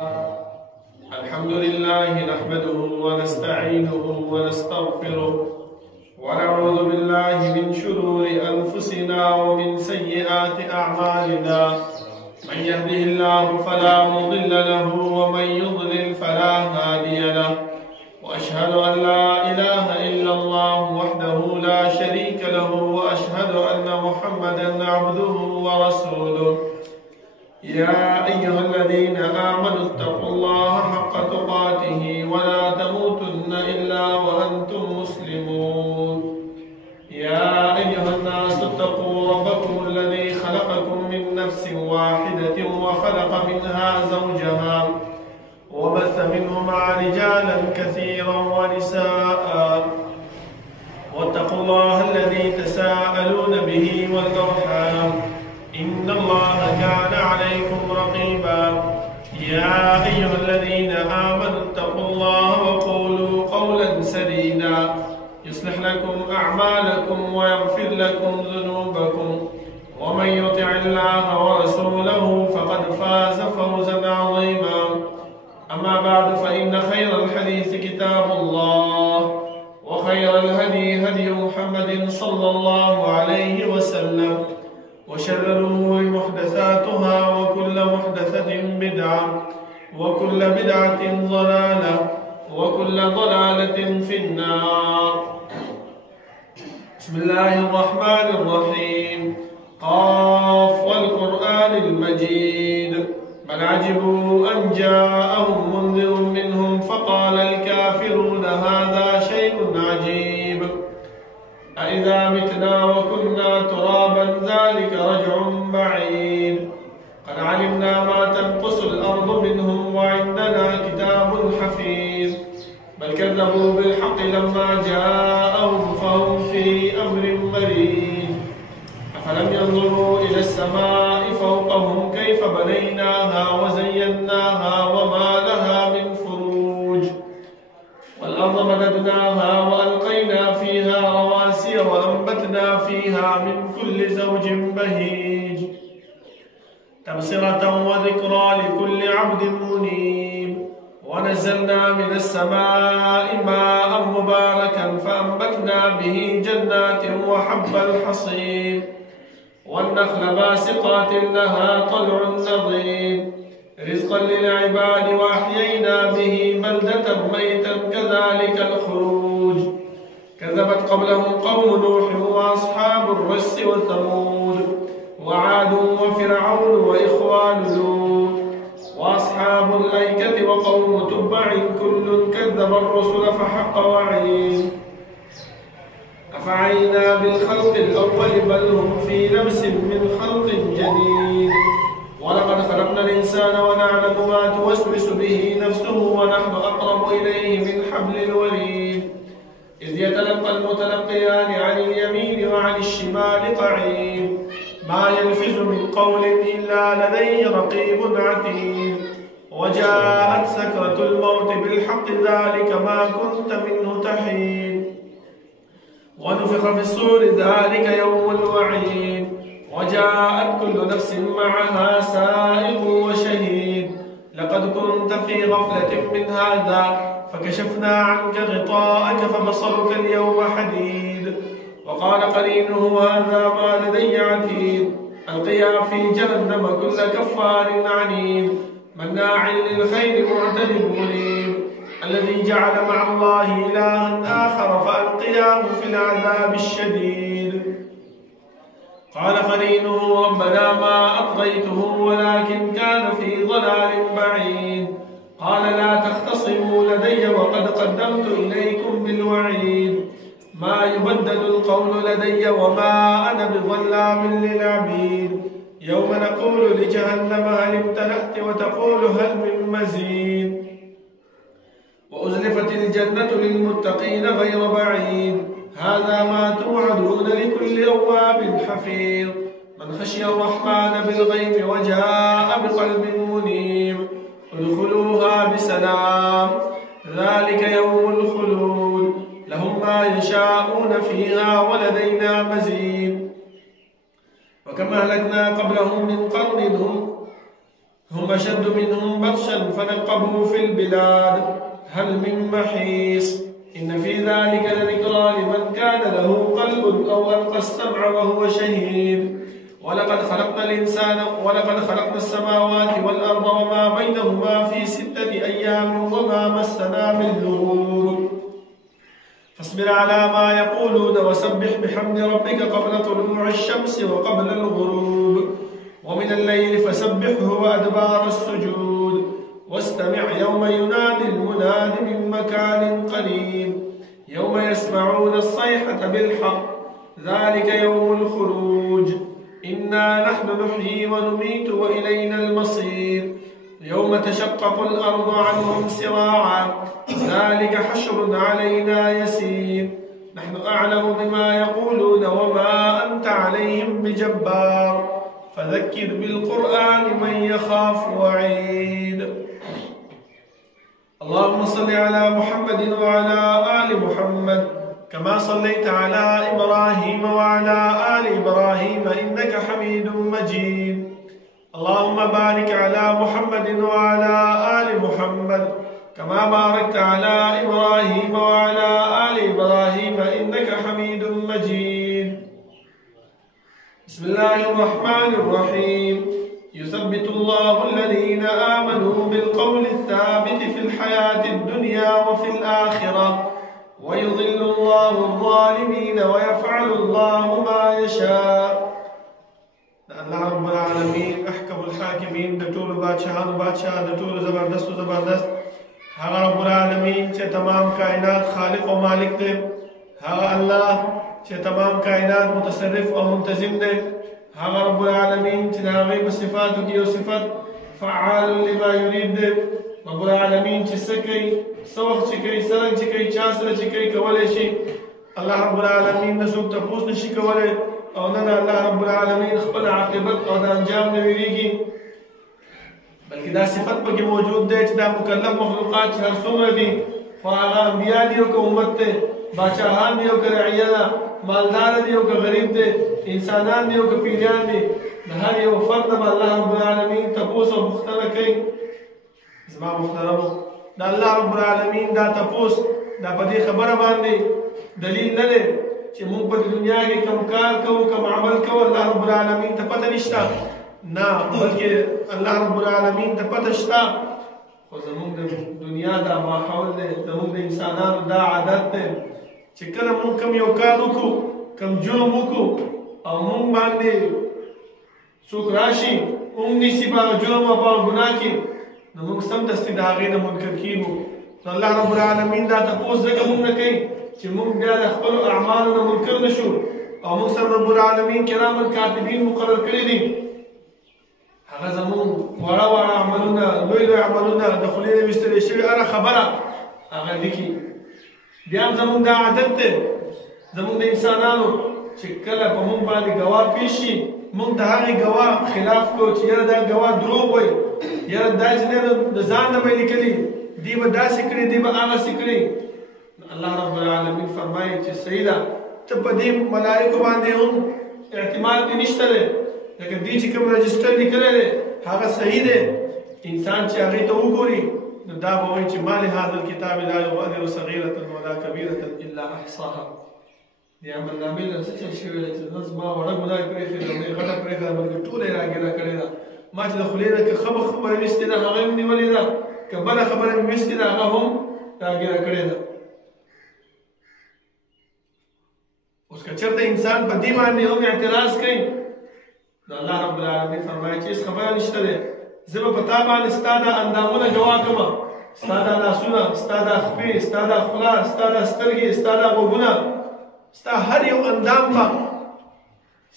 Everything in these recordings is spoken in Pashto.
الحمد لله نحمده ونستعينه ونستغفره ونعوذ بالله من شرور أنفسنا ومن سيئات أعمالنا. من يهده الله فلا مضل له ومن يضلل فلا هادي له، وأشهد أن لا إله إلا الله وحده لا شريك له، وأشهد أن محمدا عبده ورسوله. يا أيها الذين آمنوا اتقوا الله حق تقاته ولا تموتن إلا وأنتم مسلمون. يا أيها الناس اتقوا ربكم الذي خلقكم من نفس واحدة وخلق منها زوجها وبث منهما رجالا كثيرا ونساء، واتقوا الله الذي تساءلون به والأرحام إن الله كان عليكم رقيبا. يا أيها الذين آمنوا اتقوا الله وقولوا قولا سديدا يصلح لكم أعمالكم ويغفر لكم ذنوبكم، ومن يطع الله ورسوله فقد فاز فوزا عظيما. أما بعد، فإن خير الحديث كتاب الله، وخير الهدي هدي محمد صلى الله عليه وسلم، وشر الأمور محدثاتها، وكل محدثة بدعة، وكل بدعة ضلالة، وكل ضلالة في النار. بسم الله الرحمن الرحيم. قاف والقرآن المجيد. بل عجبوا أن جاءهم منذر منهم فقال الكافرون هذا شيء عجيب. أإذا متنا وكنا ترابا ذلك رجع بعيد. قد علمنا ما تنقص الأرض منهم وعندنا كتاب حفيظ. بل كذبوا بالحق لما جاءهم فهم في أمر مريج. أفلم ينظروا إلى السماء فوقهم كيف بنيناها وزيناها وما لها من فروج. والأرض مددناها وألقينا فيها رواسي وأنبتنا فيها من كل زوج بهيج، تبصرة وذكرى لكل عبد منيب. ونزلنا من السماء ماء مباركا فأنبتنا به جنات وحب الحصيد، والنخل باسقات لها طلع نضيد، رزقا للعباد وأحيينا به بلدة ميتا كذلك الخروج. كذبت قبلهم قوم نوح وأصحاب الرس وثمود وعاد وفرعون وإخوان لوط وأصحاب الأيكة وقوم تبع كل كذب الرسل فحق وعيد. أفعينا بالخلق الأول بل هم في لبس من خلق جديد. ولقد خلقنا الإنسان ونعلم ما توسوس به نفسه ونحن أقرب إليه من حبل الوريد. إذ يتلقى المتلقيان عن اليمين وعن الشمال قعيد. ما يلفظ من قول إلا لديه رقيب عتيد. وجاءت سكرة الموت بالحق ذلك ما كنت منه تحيد. ونفخ في الصور ذلك يوم الوعيد. وجاءت كل نفس معها سائق وشهيد. لقد كنت في غفلة من هذا فكشفنا عنك غطاءك فبصرك اليوم حديد. وقال قرينه هذا ما لدي عتيد. ألقيا في جهنم كل كفار عنيد مناع للخير معتد مريب. الذي جعل مع الله إلها آخر فألقياه في العذاب الشديد. قال قرينه ربنا ما أطغيته ولكن كان في ضلال بعيد. قال لا تختصموا لدي وقد قدمت إليكم بالوعيد. ما يبدل القول لدي وما أنا بظلام للعبيد. يوم نقول لجهنم هل امتلأت وتقول هل من مزيد. وأزلفت الجنة للمتقين غير بعيد. هذا ما توعدون لكل أواب حفيظ. من خشي الرحمن بالغيب وجاء بقلب منيب. ادخلوها بسلام ذلك يوم الخلود. لهم ما يشاءون فيها ولدينا مزيد. وكما أهلكنا قبلهم من قرن هم هم أشد منهم بطشا فنقبوا في البلاد هل من محيص إن في ذلك لذكرى لمن كان له قلب أو ألقى السمع وهو شهيد ولقد خلقنا السماوات والأرض وما بينهما في 6 أيام وما مسنا من لغوب فاصبر على ما يقولون وسبح بحمد ربك قبل طلوع الشمس وقبل الغروب ومن الليل فسبحه وأدبار السجود واستمع يوم ينادي المناد من مكان قريب يوم يسمعون الصيحة بالحق ذلك يوم الخروج إنا نحن نحيي ونميت وإلينا المصير يوم تشقق الأرض عنهم سراعا ذلك حشر علينا يسير نحن أعلم بما يقولون وما أنت عليهم بجبار فذكر بالقرآن من يخاف وعيد اللهم صل على محمد وعلى آل محمد كما صليت على إبراهيم وعلى آل إبراهيم إنك حميد مجيد اللهم بارك على محمد وعلى آل محمد كما باركت على إبراهيم وعلى آل إبراهيم إنك حميد مجيد بسم الله الرحمن الرحيم يثبت الله الذين آمنوا بالقول الثابت في الحياة الدنيا وفي الآخرة ويضل الله الظالمين ويفعل الله ما يشاء الله رب العالمين أحكم الحاكمين دطول بادشاہ دطول زبردست هغه رب العالمین چې تمام کائنات خالق و مالک دی هغه الله چې تمام کائنات متصرف او منتظم دی هغه رب العالمین چې د هغې په صفاتو کې یو صفت فعال لما یرید دی رب العالمین چې څه کوي څه وخت چې کوي څرنګه چې کوي چا سره چې کوي کولی شي الله رب العالمین نه څوک تپوس نشي کولی او نه د الله رب العالمین خپل عاقبت او د انجام نه ویریږي بلکې دا صفت پکې موجود دی چې دا مکلف مخلوقات چې هر څومره دي خو هغه انبیا دي او که امت دی باچاهان دي او که رعیه ده مالدار دي او که غریب دی انسانان دي او که پیریان دي د هر یو فرد به الله رب العالمین تپوس او پوښتنه کوي زما محترمو د الله رب العالمین دا تپوس دا په دې خبره باندې دلیل نه دی چې موږ په دنیا کې کوم کار کوو کوم عمل کوو الله رب العالمین ته پته نشته نه بلکې الله رب العالمین ته پته شته خو زموږ د دنیا دا ماحول دی زموږ د انسانانو دا عادت دی چې کله موږ کوم یو کار وکړو کوم جرم وکړو او موږ باندې څوک راشي موږ نیسي په هغه جرم او په هغه ګناه کې نو موږ سمدستي د هغې نه منکر کېږو نو الله رب العالمین دا تپوس ځکه موږ نه کوي چې موږ بیا د خپلو اعمالو نه منکر نه شو او موږ سره رب العالمین کرام الکاتبین مقرر کړي دي هغه زموږ واړه واړه عملونه لوی لوی عملونه د خولې نه ویستلی شوي هره خبره هغه لیکي بیا هم زموږ دا عادت دی زموږ د انسانانو چې کله په موږ باندې ګواه پیش شي موږ د هغې ګواه خلاف کوو چې یاره دا ګواه دروغ وایي یاره داسې نه د ځان نه به یې لیکلي دی به داسې کړي دی به هغسې کړي الله رب العالمین فرمایي چې صحیح ده ته په دې ملایکو باندې هم اعتماد دې نشته دی لکه دی چې کوم رجسټر لیکلی دی هغه صحیح دی انسان چې هغې ته وګوري نو دا به وایي چې ما لهذا الکتاب لا یغادر صغیرة ولا کبیرة الا احصاها دې عملنامې له څه چل شوی دی چې نن زما وړه ګناه پرېښې ده مې غټه پرېښې ده بلکې ټوله یې راګیره کړې ده ما چې د خولې نه که ښه خبره ویستې ده هغه هم نیولې ده که بله خبره مې ویستې ده هغه هم راګیره کړې ده اوس که چېرته انسان په دې باندې هم اعتراض کوي نو الله رب العالمین فرمایي چې هېڅ خبره نشته دی زه به په تا باندې ستا دا اندامونه ګواه کړمه ستا دا لاسونه ستا دا خپې ستا دا خوله ستا دا سترګې ستا دا غوږونه ستا هر یو اندام به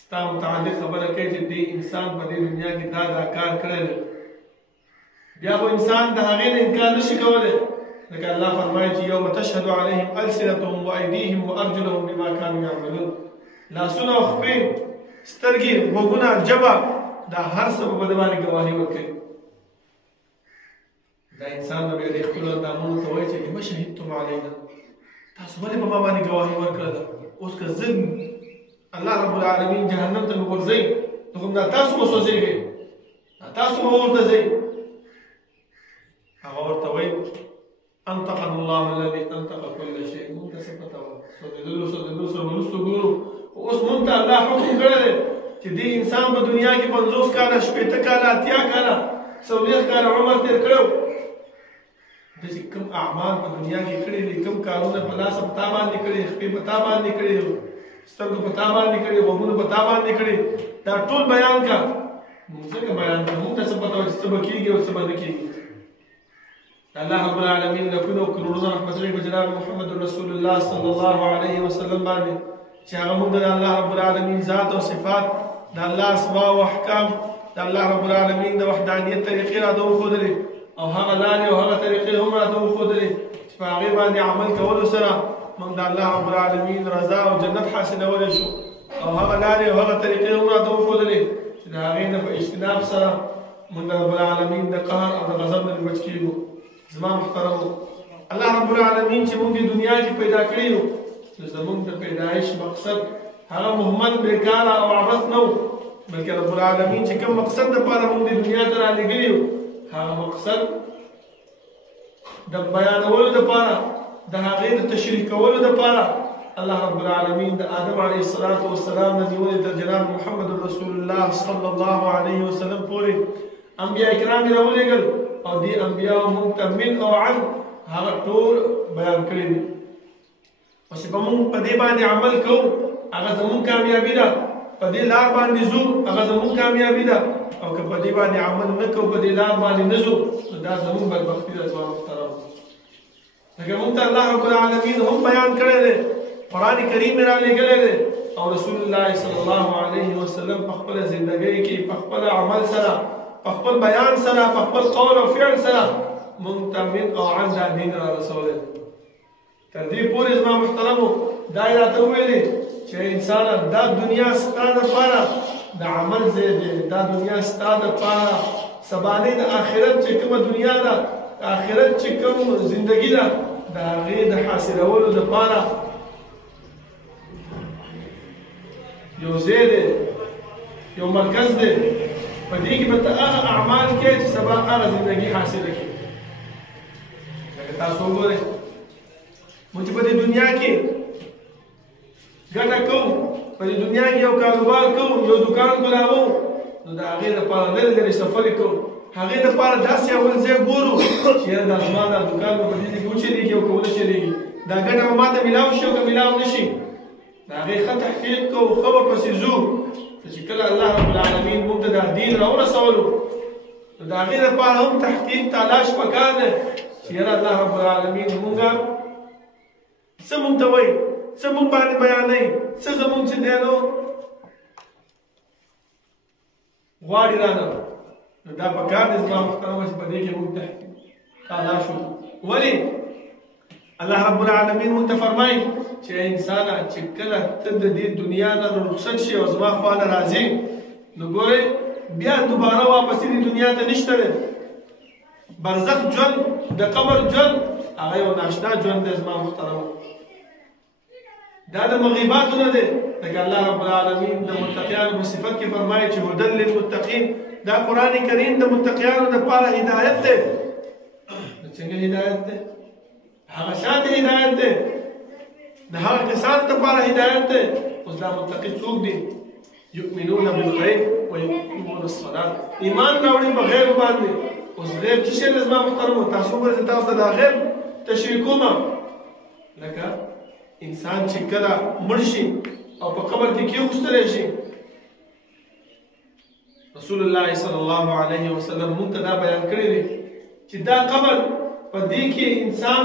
ستا متعلق خبره کوي چې دې انسان په دې دنیا کې دا کار کړی دی بیا خو انسان د هغې نه انکار نشي کولی لکه الله فرمایي چې یوم تشهد علیهم السنتهم وایدیهم وارجلهم بما کانوا یعملون لاسونه او خپې سترګې غوږونه ژبه دا هر څه په ده باندې ګواهي ورکوي دا انسان به بیا د خپلو اندامونو ته وایي چې لم شهدتم علینا تاسو ولې په ما باندې ګواهي ورکړله اوس که زه الله رب العالمین جهنم ته مې غورځوي نو کوم دا تاسو به سوځېږئ تاسو به ورته ځئ هغه ورته وایي انطقنا الله الذي انطق كل شيء. موږ ته څه پته وه سوځېدلو سره وروسته ګورو اوس موږ ته الله حکم کړی دی چې دې انسان په دنیا کې 50 کاله 80 کاله 80 کاله 40 کاله عمر تېر کړی د چې کوم اعمال په دنیا کې کړي دي کوم کارونه په لاس په تا باندې کړي خپې په تا باندې کړي سترګو په تا باندې کړي غوږونه په تا باندې کړي دا ټول بیان کا موږ څنګه بیان کړو موږ ته څه پته وه چې څه به کېږي او څه به نه کېږي. الله رب العالمین لکونه او کروڑونه رحمتونه په جناب محمد رسول الله صلی الله علیه وسلم باندې چې هغه موږ د الله رب العالمین ذات او صفات د الله اسماء او احکام د الله رب العالمین د وحدانیت طریقې را ده وښودلې او هغه لارې او هغه طریقې هم را ده وښودلې چې په هغې باندې عمل کولو سره موږ د الله رب العالمین رضا او جنت حاصلولی شو او هغه لارې او هغه طریقې هم را ده وښودلې چې د هغې نه په اجتناب سره موږ د رب العالمین د قهر او د غضب نه بچ کېږو. زما محترمو الله رب العالمین چې موږ د دنیا کې پیدا کړي یو نو زموږ د پیدایش مقصد هغه مهمل بېکاره او عبث نه و بلکې رب العالمین چې کوم مقصد دپاره موږ د دنیا ته رالېږلي یو هغه مقصد د بیانولو دپاره د هغې د تشریح کولو دپاره الله رب العالمین د آدم علیه السلام نه نیولې تر جناب محمد رسول الله صلی الله علیه وسلم پورې انبیا کرام یې راولېږل او دې انبیاو موږ ته من او عن هغه ټول بیان کړي دي او چې به موږ په دې باندې عمل کوو هغه زموږ کامیابي ده په دې لار باندې ځو هغه زموږ کامیابي ده او که په دې باندې عمل نه کوو په دې لار باندې نه ځو نو دا زموږ بدبختي ده. زما محترم لکه موږ ته الله رب العالمین هم بیان کړی دی قرآن کریم یې رالېږلی دی او رسول الله صلی الله علیه وسلم په خپله زندګۍ کې په خپل عمل سره په خپل بیان سره په خپل قول او فعل سره موږ ته من او عن دا دین را رسولی تر دې پورې زما محترمو دا یې راته وویلې چې انسانه دا دنیا ستا دپاره د عمل ځای دی دا دنیا ستا دپاره سبانۍ د آخرت چې کومه دنیا ده د آخرت چې کوم زندګي ده د هغې د حاصلولو دپاره یو ځای دی یو مرکز دی په دې کې به ته هغه اعمال کوې چې سبا هغه زندګي حاصله کړي. لکه تاسو وګورئ موږ چې په دې دنیا کې ګټه کوو په دې دنیا کې یو کاروبار کوو یو دکان کولاوو نو د هغې دپاره لرې لرې سفرې کوو هغې دپاره داسې اول ځای ګورو چې یاره دا زما دا دکان به په دې کې وچلېږي او که ونه چلېږي دا ګټه به ماته میلاو شي او که میلاو نه شي د هغې ښه تحقیق کوو ښه به پسې ځو چې کله الله رب العالمین موږ ته دا دین راورسولو نو د هغې دپاره هم تحقیق تلاش پکار دی چې یاره الله رب العالمین مونږه څه مونږ ته وایي څه مونږ باندې بیانوي څه زمونږ چې دی نو غواړي رانه نو دا پکار دی زما محترمه چې په دې کې مونږ تحقیق تلاش وکړو. ولې الله رب العالمین مونږ ته فرمایي چې انسانه چې کله ته د دې دنیا نه رخصت شي او زما خواله راځي نو ګورئ بیا دوباره واپس دې دنیا ته نشته دی برزخ ژوند د قبر ژوند هغه یو ناشنا ژوند دی زما محترمو دا د مغیباتو نه دی لکه الله رب العالمین د متقیانو په صفت کې فرمایي چې هدن للمتقین دا قرآن کریم د متقیانو دپاره هدایت دی. څنګه هدایت دی؟ هغه شان هدایت دی د هغه کسانو دپاره هدایت دی. اوس دا متقي څوک دي؟ یؤمنون بالغیب ویقیمون الصلاة ایمان راوړي په غیب باندې. اوس غیب څه شی دی زما محترمو؟ تاسو وګورئ چې تاسو ته دا غیب تشریح کومه لکه انسان چې کله مړ شي او په قبر کې کېښودلی شي رسول الله صلی الله علیه وسلم موږ ته دا بیان کړی دی چې دا قبر په دې کې انسان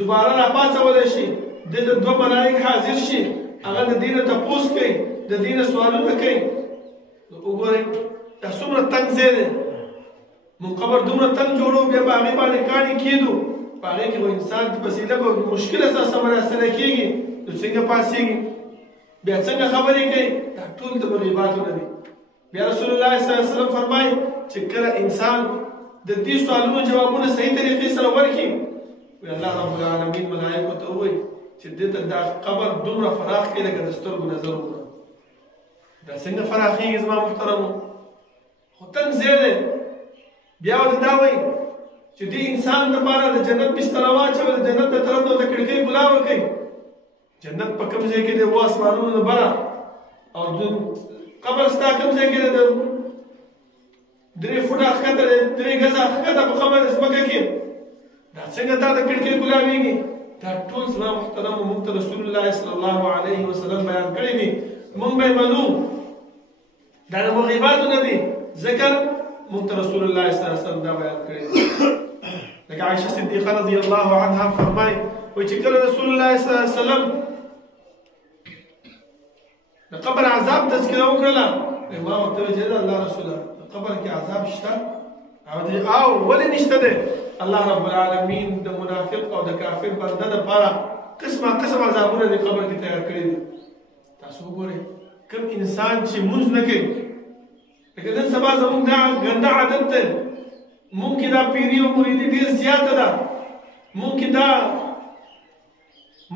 دوباره راپاڅولی شي د دوه ملایک حاضر شي هغه د دې نه تپوس کوي د دې نه سوالونه کوي. وګورئ دا څومره تنګ ځای دی موږ قبر دومره تنګ جوړو بیا په هغې باندې کاڼي کېدو په هغې کې به انسان په وسیله به مشکله سره سمراسره کېږي نو څنګه پاسېږي بیا څنګه خبرې کوي دا ټول د مغیباتو نه دي. بیا رسول الله صلی الله علیه وسلم فرمایي چې کله انسان د دې سوالونو جوابونه صحیح طریقې سره ورکړي وی الله رب العالمین ملایکو ته ووایي چې دې ته دا قبر دومره فراخ کړي لکه د سترګو نظر وکړه. دا څنګه فراخېږي زما محترمو؟ خو تنګ ځای دی. بیا ورته دا وایي چې دې انسان دپاره د جنت بستره واچوي، د جنت د طرف نه د کړکۍ ګلا وکړي. جنت په کوم ځای کې دی؟ و اسمانونو نه بره. او قبر ستا کوم ځای کې دی؟ د 3 فوټه ښکته دی، 3 ګزه ښکته په قبر ځمکه کې. دا څنګه دا د کړکۍ ګلاویږي؟ دا ټول زما محترمو موږ ته رسول الله صلی الله علیه وسلم بیان کړي دي، موږ به یې منو. دا د مغیباتو نه دي، ځکه موږ ته رسول الله صلی الله علیه وسلم دا بیان کړي دي. لکه عائشه صدیقه رضی الله عنها فرمایي وایي چې کله رسول الله صلی الله علیه وسلم د قبر عذاب تذکره وکړله، ما ورته ویل چې الله رسوله د قبر کې عذاب شته؟ او ولې نشته دی؟ الله رب العالمین د منافق او د کافر بنده دپاره قسمه قسم عذابونه د قبر کې تیار کړي دي. تاسو وګورئ کوم انسان چې مونځ نه کوي، لکه نن سبا زموږ دا ګنده عادت دی، مونږ کې دا پیري او مریدي ډېر زیاته ده، مونږ کې دا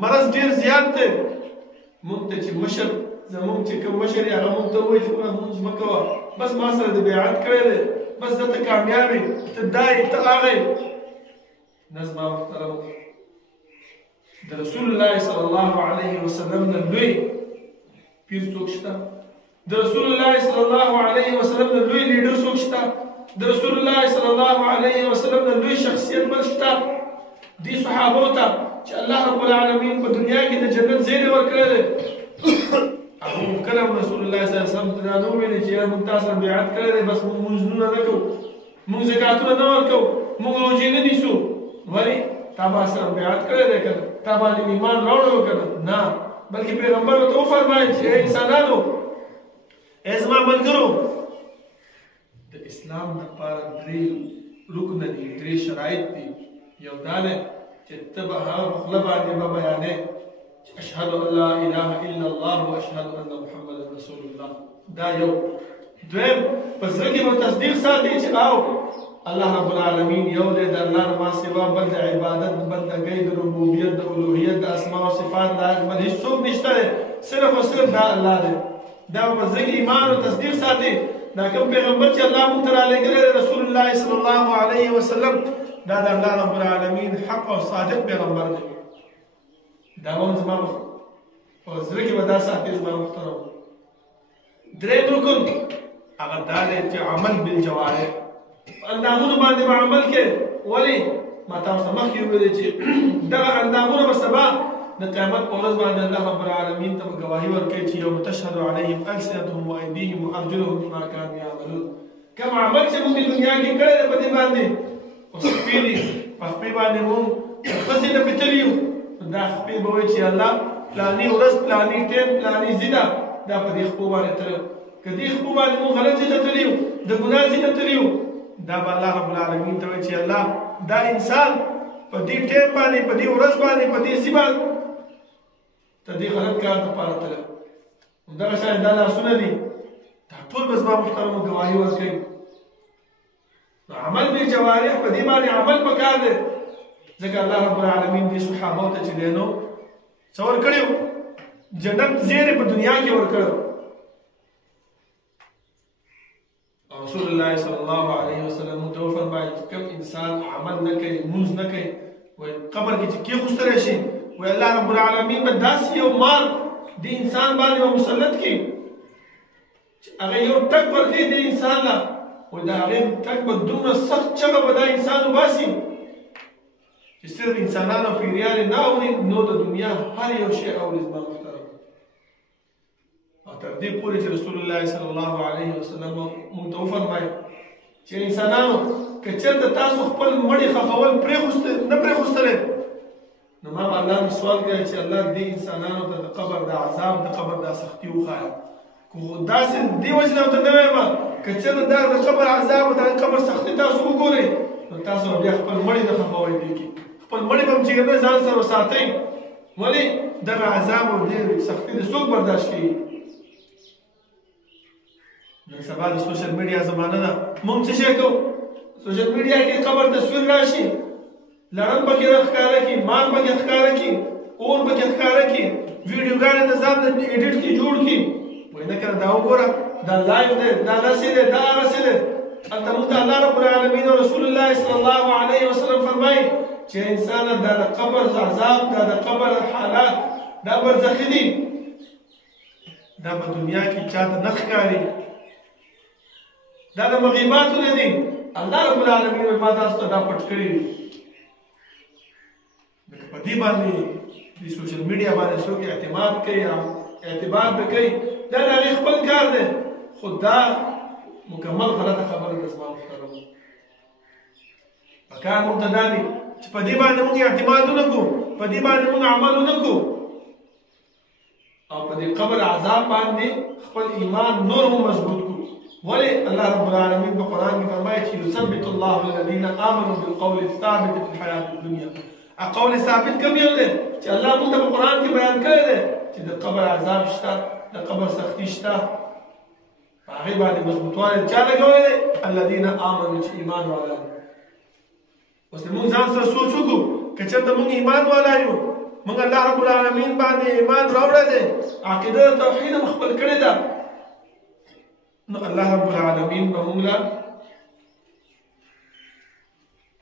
مرض ډېر زیات دی. مونږ ته چې مشر زموږ چې کوم مشر یې هغه مونږ ته ووایي چې مونځ مه کوه، بس ما سره د بیعت کړی دی، بس ته کامیاب یې، ته دا یې، ته هغه یې. نه زما محترمو، د رسول الله صلی الله علیه وسلم نه لوی پیر څوک شته؟ د رسول الله صلی الله علیه وسلم نه لوی لیډر څوک شته؟ د رسول الله صلی الله علیه وسلم نه لوی شخصیت بل شته؟ دې صحابو ته چې الله رب العالمین په دنیا کې د جنت زیری ورکړی دی، هغه کله هم رسول الله صلی الله علیه وسلم ته دا نه وویلې چې یاره موږ تا سره بیعت کړی دی، بس موږ مونځونه نه کوو، موږ زکاتونه نه ورکوو، موږ روژې نه نیسو. ولې؟ تا ما سره بیعت کړی دی که نه؟ تا باندې ایمان راوړی که نه؟ نه، بلکې پیغمبر ورته وفرمایل چې ای انسانانو، ای زما ملګرو، د اسلام دپاره 3 رکنه دي، 3 شرایط دي. یو دا دی چې ته به هغه په خوله باندې به بیانې چې اشهد ان لا اله الا الله واشهد ان محمد رسول الله، دا یو. دویم، په زړه کې به تصدیق ساتي چې او الله رب العالمین یو دی، د الله نه ما سوا بل د عبادت، بندګۍ، د ربوبیت، د الوهیت، د اسماء او صفات دا بل هیڅوک نشته دی، صرف او صرف دا الله دی. دا په زړه کې ایمان او تصدیق ساتي. دا کوم پیغمبر چې الله موږ ته رالیږلی رسول الله صلی الله علیه وسلم، دا د الله رب العالمین حق او صادق پیغمبر دی. دا به زما په زړه کې به دا ساتي زما محترم. دریم رکن هغه دا دی چې عمل بالجوارح، اندامونو باندې به عمل کې. ولې؟ ما تاسو ته مخکې وویلې چې دغه اندامونه به سبا د قیامت په ورځ باندې الله رب العالمین ته به ګواهي ورکوي چې یوم تشهد علیهم السنتهم وایدیهم وارجلهم بما کانوا یعملون. کوم عمل چې موږ د دنیا کې کړی دی په دې باندې اوس خپې دي، په خپې باندې موږ ښځې نه پېتلي یو، دا خپې به وایي چې الله فلاني ورځ، فلاني ټیم، فلاني ځینه دا په دې خپو باندې تلل. که دې خپو باندې موږ غلط ځای ته تللي یو، د ګناه ځای ته تللي یو، دا به الله رب العالمین ته وایي چې الله دا انسان په دې ټیم باندې، په دې ورځ باندې، په دې ځای باندې ته دې غلط کار دپاره تلل. همدغه شان دا لاسونه دي، دا ټول به زما محترمو ګواهي ورکوي. نو عمل بالجوارح په دې باندې عمل پکار دی، ځکه الله رب العالمین دې صحابو ته چې دی نو څه ورکړي وو؟ جنت زیری په دنیا کې ورکړی. رسول الله صلی الله علیه وسلم موږ ته وفرمایل چې کوم انسان عمل نه کوي، مونځ نه کوي، وایي قبر کې چې کېښوستلی شي، وایي الله رب العالمین به داسې یو مار دې انسان باندې به مسلط کړي چې هغه یو ټک ورکوي دې انسان له، وایي د هغې ټک به دومره سخت چغه به دا انسان وباسي چې صرف انسانان او پیریان یې نه اوري، نو د دنیا هر یو شی اوري. زما محترم، او تر دې پورې چې رسول الله صلی الله علیه وسلم موږ ته وفرمایل چې انسانانو که چېرته تاسو خپل مړي خښول نه پرېښوستلی، نو ما به الله نه سوال کوي چې الله دې انسانانو ته د قبر د عذاب، د قبر د سختي وښایه. خو داسې دې وجې نه ورته نه وایم، که چېرته دا د قبر عذاب او د قبر سختي تاسو وګورئ، نو تاسو بیا خپل مړي نه خښوئ. دې کې خپل مړي به هم چې ځان سره وساتئ. ولې؟ دغه عذاب او دې سختي د څوک برداشت کوي؟ نن سبا د سوشل میډیا زمانه ده، موږ څه شی کوو؟ سوشل میډیا کې قبر تصویر راشي، لړم پکې ښکاره کړي، مار پکې ښکاره کړي، اور پکې ښکاره کړي، ویډیوګانې د ځان د ایډیټ کې جوړ کړي. وایي نه کنه دا وګوره، دا لایو دی، دا داسې دی، دا هغسې دی. انت موږ الله رب العالمین او رسول الله صلی الله علیه وسلم فرمایي چې انسان د قبر عذاب د قبر حالات دا برزخي دي دا په دنیا کې چاته نه ښکاري دا د مغیباتو نه دي الله رب العالمین ما تاسو ته دا پټ کړي په دې باندې د سوشل میډیا باندې څوک اعتماد کوي اعتبار به کوي دا د هغې خپل کار دی خو دا مکمل غلطه خبره ده زما محترم پکار موږ ته دا دي چې په دې باندې موږ اعتماد ونه کړو په دې باندې موږ عمل ونه کړو او په دې قبر عذاب باندې خپل ایمان نور هم مضبوط کړو ولې الله رب العالمین په قرآن کې فرمایي چې یثبت الله الذین آمنوا بالقول الثابت فی الحیاة الدنیا قول ثابت کوم یو دی چې الله موږ ته په قرآن کې بیان کړی دی چې د قبر عذاب شته د قبر سختی شته په هغې باندې مضبوطوالی چا لګولی دی الذین آمنوا چې ایمان والا دي اوس موږ ځان سره سوچ وکړو که چېرته موږ ایمان والا یو موږ الله رب العالمین باندې ایمان راوړی دی عقیده د توحید هم خپل کړې ده نو الله رب العالمین به موږ له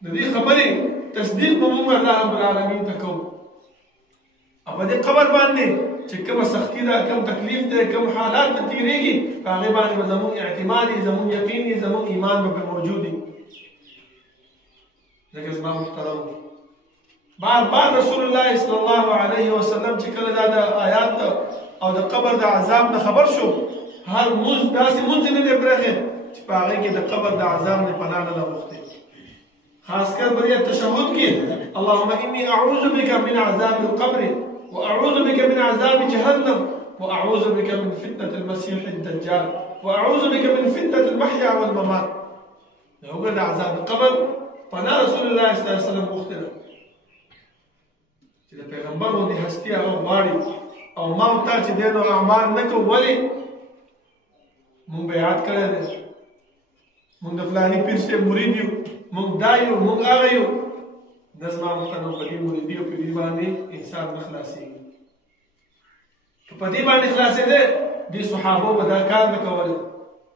د دې خبرې تصدیق به موږ الله رب العالمین ته کوو او په دې قبر باندې چې کومه سختي ده کوم تکلیف دی کوم حالات به تېرېږي په هغې باندې به زموږ اعتماد وي زموږ یقین وي زموږ ایمان به پرې موجود وي ځکه زما محترم بار بار رسول الله صلی الله علیه وسلم چې کله دا د آیات او د قبر د عذاب نه خبر شو هر مونځ داسې مونځ نه دی پرېښی چې په هغې کې د قبر د عذاب نه پناه نه ده غوښتې خاص کر بریت تشهد کې اللهم انی اعوذ بک من عذاب القبر واعوذ بک من عذاب جهنم واعوذ بک من فتنة المسيح الدجال واعوذ بک من فتنة المحيا والممات هغه د عذاب القبر پناه رسول الله صلی الله علیه وسلم غوښتې ده چې د پیغمبر غوندې هستي هغه غواړي او ما او تا چې دی نو اعمال نه کوو ولې مونږ بیعت کړی دی مونږ د فلاني پیر صاحب مرید یو مونږ دا یو مونږ هغه یو دا زما محترم په دې مریدي او په دې باندې انسان نه خلاصېږي که په دې باندې خلاصېده دې صحابو به دا کار نه کولی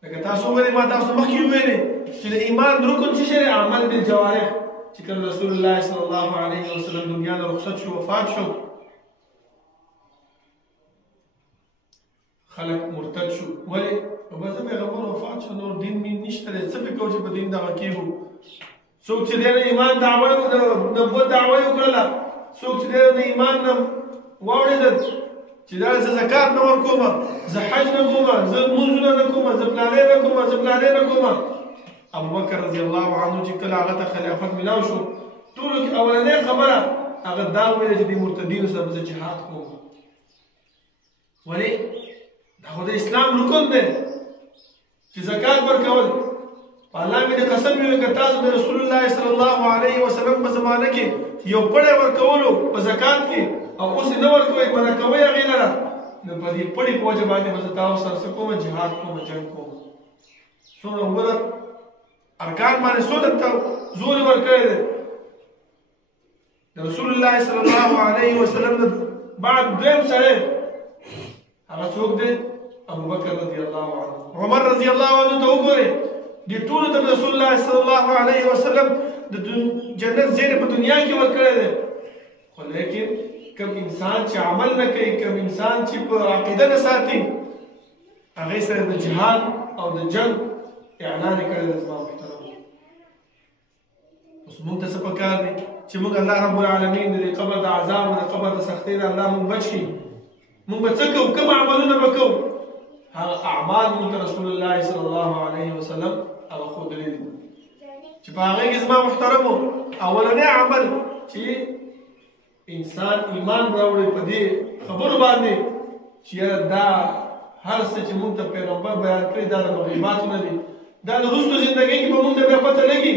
لکه تاسو وګورئ ما تاسو مخکې وویلې چې د ایمان رکن څه شی دی عمل بالجوارح چې کله رسول الله صلی الله علیه وسلم دنیا نه رخصت شو وفات شو خلک مرتد شو ولې بس پیغمبر وفات شو نور دین مين نشته دی څه پې کوو چې په دین دغه کېږو څوک چې دی د ایمان دعوه د نبوت دعوه یې وکړله څوک چې دی د ایمان نه واوړېدل چې دا زه زکات نه ورکوم زه حج نه کوم زه لمونځونه نه کوم زه پلانې نه کوم زه پلانې نه کوم ابوبکر رضی الله عنه چې کله هغه ته خلافت میلاو شو ټولو کې اولنۍ خبره هغه دا وویله چې د مرتدینو سره به زه جهاد کوم ولې دا خو د اسلام رکن دی چې زکات ورکول الله مې د قسم ویل که تاسو د رسول الله صلی الله علیه وسلم په زمانه کې یو پړی ورکولو په زکات کې او اوس یې نه ورکوئ منع کوئ هغې لره نو په دې پړي په وجه باندې به زه تاسو سره څه کوم جهاد کوم جنګ کوم څومره وګوره ارکان باندې څو درته زور یې ورکړی دی د رسول الله صلی الله علیه وسلم د بعد دویم سړی هغه څوک دی ابوبکر رضی الله عنه عمر رضی الله عنه ته وګورئ دې ټولو ته رسول الله صلی الله علیه وسلم د جنت زیری په دنیا کې ورکړی دی خو لیکن کوم انسان چې عمل نه کوي کوم انسان چې په عقیده نه ساتي هغې سره د جهاد او د جنګ اعلان یې کړی دی زما محترم اوس موږ ته څه پکار دی چې موږ الله رب العالمین د قبر د عذاب او د قبر د سختۍ نه الله موږ بچ کړي موږ به څه کوو کوم عملونه به کوو هغه اعمال موږ رسول الله صلی الله علیه وسلم هغه ښودلي دي چې په هغې کې زما محترمو اولنی عمل چې انسان ایمان راوړي په دې خبرو باندې چې دا هر څه چې موږ ته پیغمبر بیان کړي دا د مغیباتو نه دي دا د وروستو زندګۍ کې به موږ ته بیا پته لګي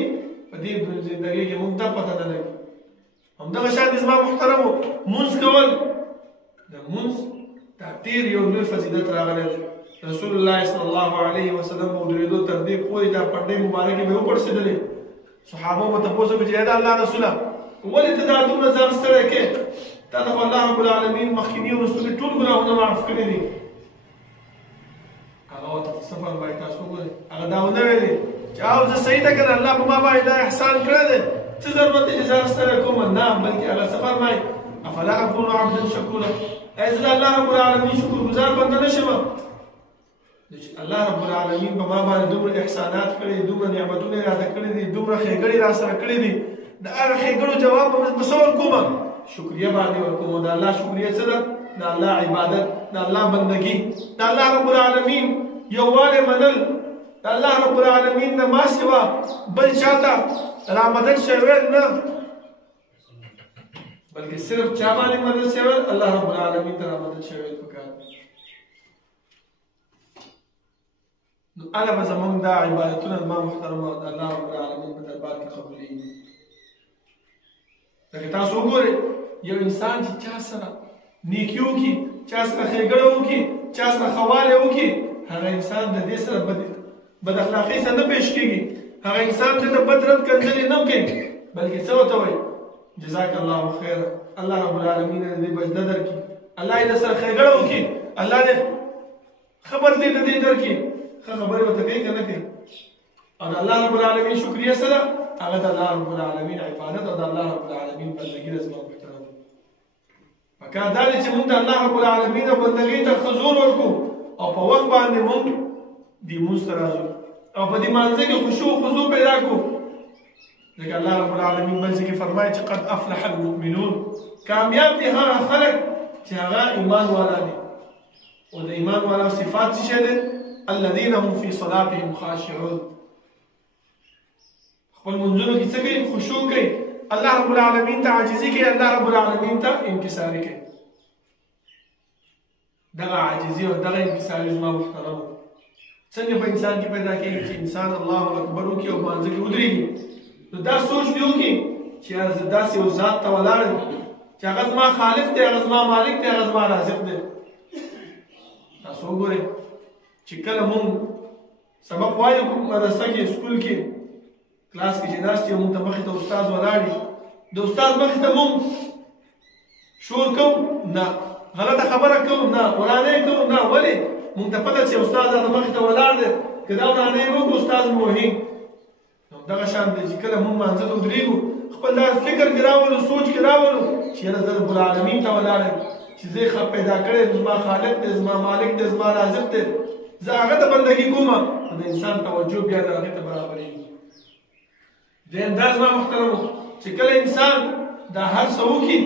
په دې زندګۍ کې موږ ته پته نه لګي همدغه شان دي زما محترمو مونځ کول د مونځ دا ډېر یو لوی فضیلت راغلی دی رسول الله صلی الله علیه وسلم به ودرېدو تر دې پورې دا پنډۍ مبارکې به یې وپړسېدلې صحابو به تپوس وکړي چې دا الله رسوله ولې ته دا دومره ځان ستړی کې تا ته خو الله رب العالمین مخکیني او وروستني ټول ګناهونه معاف کړي دي هغه ورته څه فرمایي تاسو وګورئ هغه دا ونه ویلې چې او زه صحیح ده که نه الله په ما باندې دا احسان کړی دی څه ضرورت دی چې ځان ستړی کوم نه بلکې هغه څه فرمایي افلا اکون عبدا شکورا ایا زه د الله رب العالمین شکرګزار بنده نه شم الله رب العالمین په ما باندې دومره احسانات کړي دومره نعمتونه راته کړي دي دومره ښېګړې را سره کړي دي د هغه ښېګړو جواب به په څه ورکوم شکریه باندې ورکوم د الله شکریه څه ده د الله عبادت د الله بندګي د الله رب العالمین یووالی منل د الله رب العالمین نه ما سوا بل چاته را مدد شوی نه بلکې صرف چا باندې مدد شوی الله رب العالمین ته را مدد شوی پکار نو هغه به زموږ دا عبادتونه زما محترمه د الله رب العالمین په دربار کې قبولېږي لکه تاسو وګورئ یو انسان چې چا سره نیکي وکړي چا سره ښېګړه وکړي چا سره خواله وکړي هغه انسان د دې سره بد اخلاقۍ سره نه پیش کېږي هغه انسان د بد رد کنځلې نه کوي بلکې څه ورته وایي جزاک الله خیره الله رب العالمین دې بجده درکړي الله یې سره ښېګړه وکړي الله دې ښه بدلې د دې درکړي ښه خبرې ورته کوي که نه کوي او د الله رب العالمین شکریه څه ده هغه د الله رب العالمین عبادت او د الله رب العالمین بندګي ده زما محترم پکار دا دی چې موږ د الله رب العالمین بندګۍ ته ښه زور ورکړو او په وخت باندې موږ دې مونځ ته راځو او په دې مانځه کې خشوع و خضوع پیدا کړو ځکه الله رب العالمین بل ځای کې فرمایي چې قد افلح المؤمنون کامیاب دي هغه خلک چې هغه ایمان والا دي او د ایمان والا صفات څه شی دی الذين هم في صلاتهم خاشعون خپل منځونو کې څه کوي خشوع کوي الله رب العالمین ته عاجزي کوي الله رب العالمین ته انکساري کوي دغه عاجزي او دغه انکساري زما محترم څنګه په انسان کې پیدا کېږي چې انسان الله اکبر وکړي او مانځه کې ودرېږي نو دا سوچ دې وکړي چې زه داسې یو ذات ته ولاړ یم چې هغه زما خالق دی هغه زما مالک دی هغه زما رازق دی تاسو وګورئ چې کله مونږ سبق وایو مدرسه کې سکول کې کلاس کې چې ناست یو مونږ ته مخې ته استاد ولاړ وي د استاد مخې ته مونږ شور کوو نه غلطه خبره کوو نه ورانۍ کوو نه ولې مونږ ته پته چې استاد هغه مخې ته ولاړ دی که دا ورانۍ وکړو استاد مو وهي نو دغه شان دی چې کله مونږ مانځه ته ودرېږو خپل دا فکر کې راولو سوچ کې راولو چې یاره زه رب العالمین ته ولاړ یم چې زه یې پیدا کړی زما خالق دی زما مالک دی زما رازق دی زه هغه ته بندګي کوم د انسان توجه بیا د هغې ته برابرېږي دویم دا زما محترمو چې کله انسان دا هر څه وکړي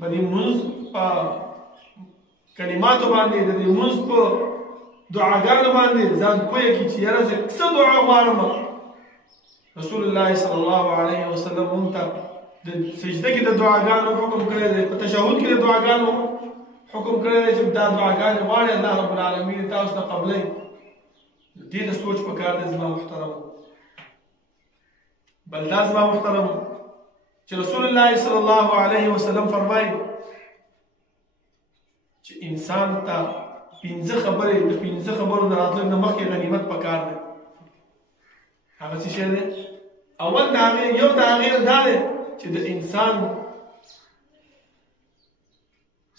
په دې مونځ په کلماتو باندې د دې مونځ په دعاګانو باندې ځان پوه کړي چې یاره زه څه دعا غواړم رسول الله صلی الله علیه وسلم موږ ته د سجده کې د دعاګانو حکم کړی دی په تشهد کې د دعاګانو حکم کړی دی چې دا دعاګانې غواړي الله رب العالمین تاسو ته قبلوي دې ته سوچ پکار دی زما محترمو بل دا زما محترمو چې رسول الله صلی الله علیه وسلم فرمایي چې انسان ته پنځه خبرې د پنځه خبرو نه راتلو نه مخکې غنیمت پکار دی هغه څه شی دی اول د هغې یو د هغې دا دی چې د انسان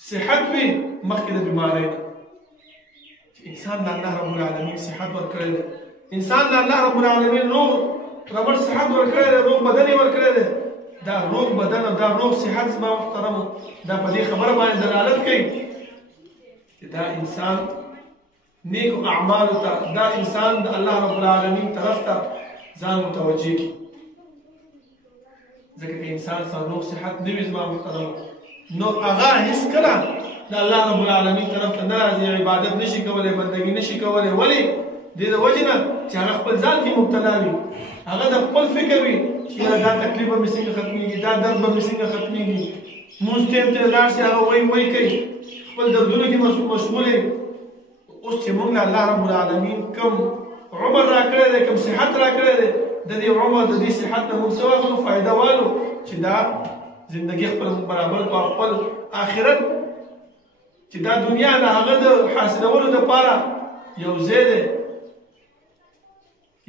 صحت وي مخکې د بیمارۍ نه چې انسان له الله رب العالمین صحت ورکړی دی انسان له الله رب العالمین روغ رمټ صحت ورکړی دی روغ بدن یې ورکړی دی دا روغ بدن او دا روغ صحت زما محترمو دا په دې خبره باندې دلالت کوي چې دا انسان نیکو اعمالو ته دا انسان د الله رب العالمین طرف ته ځان متوجه کړي ځکه که انسان سره روغ صحت نه وي زما محترمو نو هغه هېڅکله د الله رب العالمین طرف ته نه راځي عبادت نشي کولی بندګي نشي کولی ولې دې د وجې نه چې هغه خپل ځان کې مبتلا وي هغه د خپل فکر وي چې دا تکلیف به مې څنګه ختمېږي دا درد به مې څنګه ختمېږي مونځ ټیم ته لاړ شي هغه وایي کوي خپل دردونو کې مشغول اوس چې موږ له الله رب العالمین کوم عمر راکړی دی کوم صحت راکړی دی د دې عمر د دې صحت نه موږ څه واخلو فایده والو چې دا زندګي خپل برابر کړو خپل آخرت چې دا دنیا د هغه د حاصلولو دپاره یو ځای دی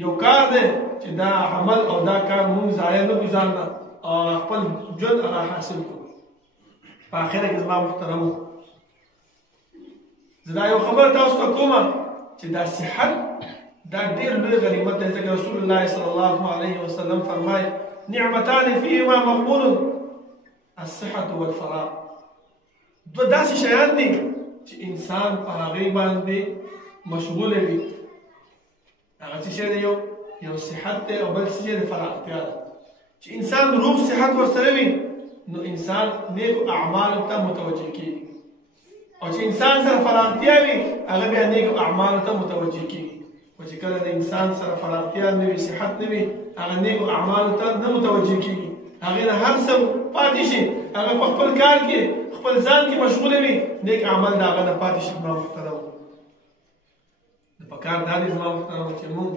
یو کار دی چې دا عمل او دا کار موږ ضایع نه کړو ځان ته او خپل ژوند هغه حاصل کړو په آخره کې زما محترمو زه دا یو خبره تاسو ته کومه چې دا صحت دا ډېر لوی غنیمت دی ځکه رسول الله صلی الله علیه وسلم فرمایي نعمتان فیهما مغبون الصحة والفراغ. دوه داسې شیان دي چې انسان په هغې باندې مشغوله وي. هغه څه شی دی؟ یو صحت دی او بل څه شی دی؟ فراغتیا ده. چې انسان روغ صحت ورسره وي نو انسان نیکو اعمالو ته متوجه کېږي، او چې انسان سره فراغتیا وي هغه بیا نیکو اعمالو ته متوجه کېږي. او چې کله د انسان سره فراغتیا نه وي، صحت نه وي، هغه نیکو اعمالو ته نه متوجه کېږي. هغې نه هر څه پاتې شي، هغه په خپل کار کې خپل ځان کې مشغوله وي، نیک عمل د هغه نه پاتې شي. زما محترم پکار دا دی زما محترم چې موږ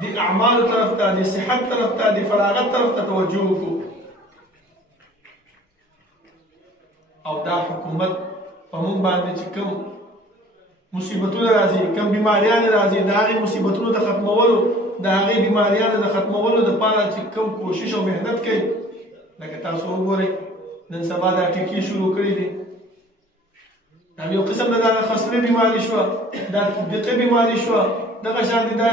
د اعمالو طرف ته، د صحت طرف ته، د فراغت طرف ته توجه وکړو. او دا حکومت په موږ باندې چې کوم مصیبتونه راځي، کوم بیماریان راځي، د هغې مصیبتونو د ختمولو، د هغې بیماریانو د ختمولو دپاره چې کوم کوشش او محنت کوي، لکه تاسو وګورئ نن سبا دا ټیکې شروع کړي دي. دا یو قسم د خصرې بیماري شوه، دا دقې بیماري شوه، دغه شان دي دا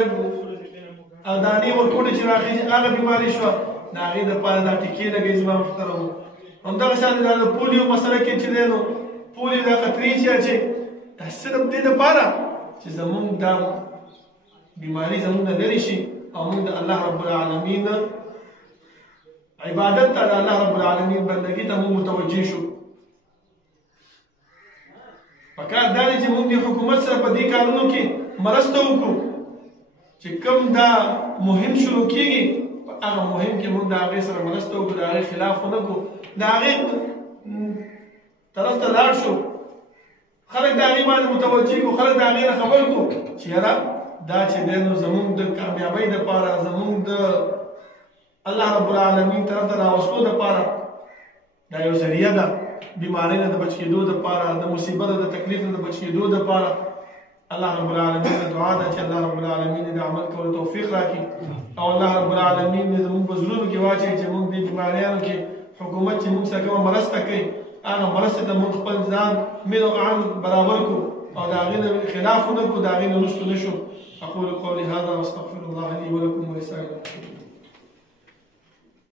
دانې ورکوټې چې راخېږي هغه بیماري شوه. د هغې دپاره دا ټیکې لګوي زما محترمو. همدغه شان دي دا د پولیو مسله کې چې دی نو پولیو دا قطرې چې اچوي، دا صرف دې دپاره چې زمونږ دا بیماري زمونږ نه لرې شي او موږ د الله رب العالمین عبادت ته، د الله رب العالمین بندګي ته موږ متوجه شو. پکار دا دی چې موږ د حکومت سره په دې کارونو کې مرسته وکړو چې کوم دا مهم شروع کېږي، په هغه مهم کې موږ د هغې سره مرسته وکړو، د هغې خلاف ونه کړو، د هغې طرف ته لاړ شو، خلک د هغې باندې متوجه کړو، خلک د هغې نه خبر کړو چې یاره دا چې دی نو زمونږ د کامیابۍ دپاره، زمونږ د الله رب العالمین طرف ته راوستو دپاره دا یو ذریعه ده، بیماری نه د بچ کېدو دپاره، د مصیبت او د تکلیف نه د بچ کېدو دپاره. الله رب العالمین دعا ده چې الله رب العالمین د عمل کولو توفیق راکړي، او الله رب العالمین زموږ په زړونو کې واچوي چې موږ دې بیماریانو کې حکومت چې موږ سره کومه مرسته کوي، هغه مرسته ته موږ خپل ځان مین او عام برابر کړو او د هغې نه خلاف ونه کړو، د هغې نه وروسته نه شو. اقول قولي هذا واستغفر الله لي ولكم ولسائر المسلمين.